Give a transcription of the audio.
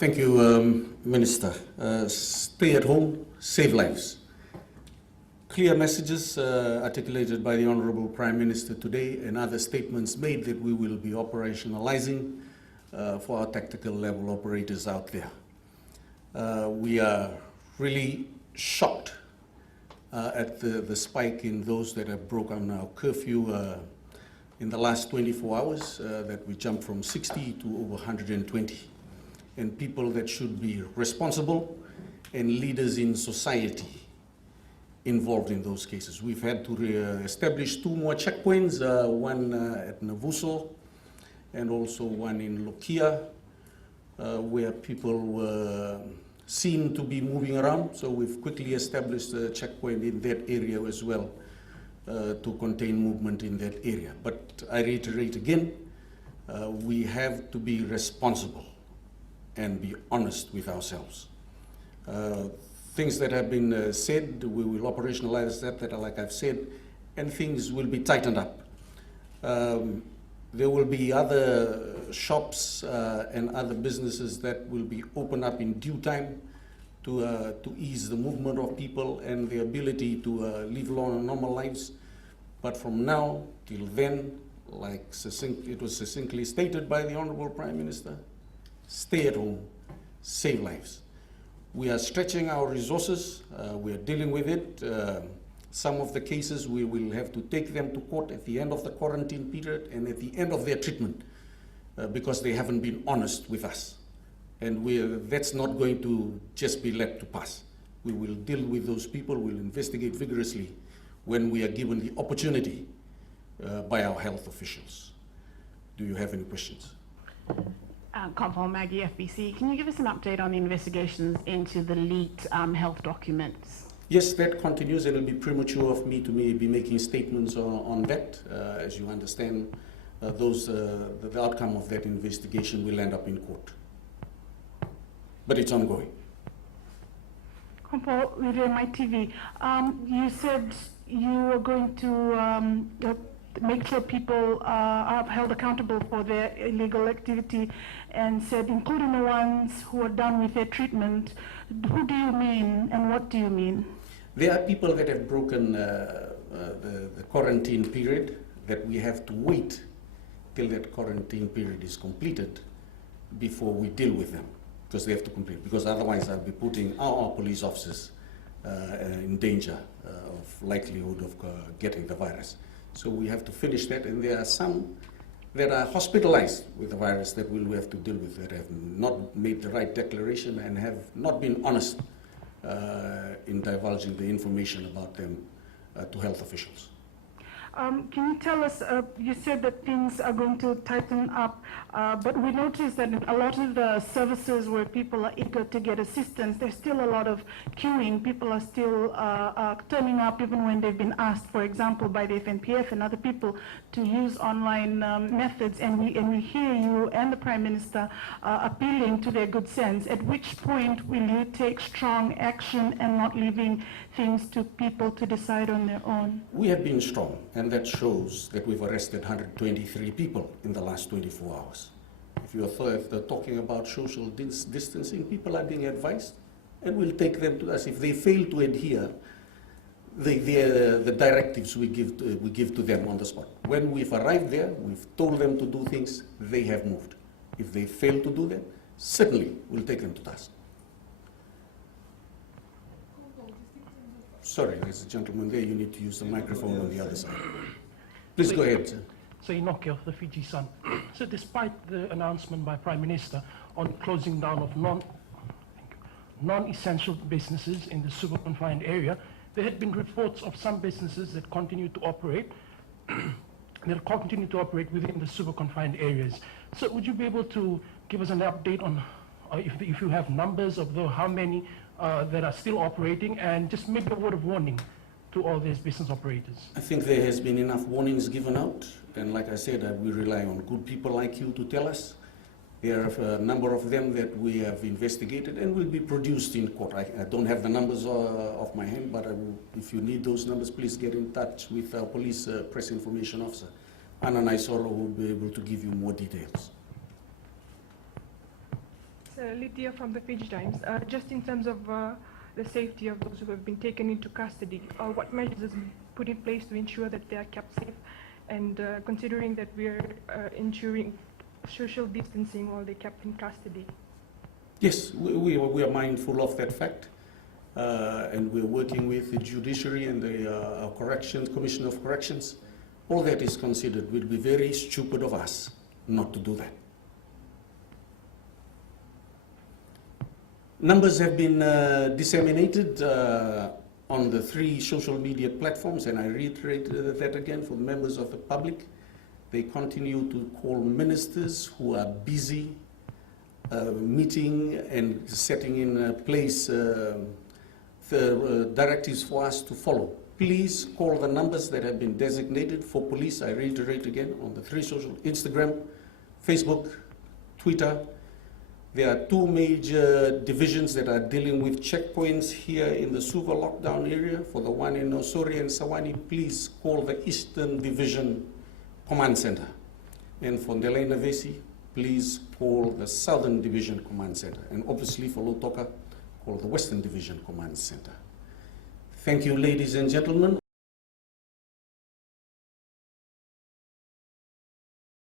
Thank you, Minister. Stay at home, save lives. Clear messages articulated by the Honourable Prime Minister today and other statements made that we will be operationalizing for our tactical level operators out there. We are really shocked at the spike in those that have broken our curfew in the last 24 hours, that we jumped from 60 to over 120. And people that should be responsible and leaders in society involved in those cases. We've had to establish 2 more checkpoints, one at Navuso and also one in Lokia, where people were seen to be moving around. So we've quickly established a checkpoint in that area as well to contain movement in that area. But I reiterate again, we have to be responsible and be honest with ourselves. Things that have been said, we will operationalize that like I've said, and things will be tightened up. There will be other shops and other businesses that will be opened up in due time to ease the movement of people and the ability to live long and normal lives. But from now till then, like it was succinctly stated by the Honourable Prime Minister, stay at home, save lives. We are stretching our resources, we are dealing with it. Some of the cases we will have to take them to court at the end of the quarantine period and at the end of their treatment because they haven't been honest with us. And that's not going to just be let to pass. We will deal with those people, we'll investigate vigorously when we are given the opportunity by our health officials. Do you have any questions? Constable Maggie, FBC. Can you give us an update on the investigations into the leaked health documents? Yes, that continues. It will be premature of me to be making statements on that. As you understand, the outcome of that investigation will end up in court. But it's ongoing. Constable, my TV. You said you are going to make sure people are held accountable for their illegal activity, and said including the ones who are done with their treatment. Who do you mean and what do you mean? There are people that have broken the quarantine period that we have to wait till that quarantine period is completed before we deal with them, because they have to complete, because otherwise I'll be putting our police officers in danger of likelihood of getting the virus. So we have to finish that, and there are some that are hospitalized with the virus that we'll have to deal with, that have not made the right declaration and have not been honest in divulging the information about them to health officials. Can you tell us, you said that things are going to tighten up, but we noticed that a lot of the services where people are eager to get assistance, there's still a lot of queuing. People are still turning up even when they've been asked, for example, by the FNPF and other people to use online methods, and we hear you and the Prime Minister appealing to their good sense. At which point will you take strong action and not leaving things to people to decide on their own? We have been strong, and that shows that we've arrested 123 people in the last 24 hours. If they're talking about social distancing, people are being advised, and we'll take them to us. If they fail to adhere, the directives we give to them on the spot. When we've arrived there, we've told them to do things, they have moved. If they fail to do them, certainly we'll take them to task. Sorry, there's a gentleman there. You need to use the microphone on the other side. Please go ahead, sir. So Inoki of the Fiji Sun. So despite the announcement by Prime Minister on closing down of non-essential businesses in the super confined area, there had been reports of some businesses that continue to operate within the super confined areas. So would you be able to give us an update on if you have numbers of how many that are still operating, and just maybe a word of warning to all these business operators? I think there has been enough warnings given out, and like I said, we rely on good people like you to tell us. There are a number of them that we have investigated and will be produced in court. I don't have the numbers off my hand, but if you need those numbers, please get in touch with our police press information officer. Anna Naisoro will be able to give you more details. Lydia from the Fiji Times. Just in terms of the safety of those who have been taken into custody, what measures is put in place to ensure that they are kept safe? And considering that we are ensuring social distancing while they're kept in custody? Yes, we are mindful of that fact. And we're working with the judiciary and the Commissioner of Corrections. All that is considered. It would be very stupid of us not to do that. Numbers have been disseminated on the 3 social media platforms, and I reiterate that again for the members of the public. They continue to call ministers who are busy meeting and setting in place the directives for us to follow. Please call the numbers that have been designated for police. I reiterate again on the 3 social, Instagram, Facebook, Twitter. There are 2 major divisions that are dealing with checkpoints here in the Suva lockdown area. For the one in Osori and Sawani, please call the Eastern Division Command Center. And for Ndele Navesi, please call the Southern Division Command Center. And obviously for Lotoka, call the Western Division Command Center. Thank you, ladies and gentlemen.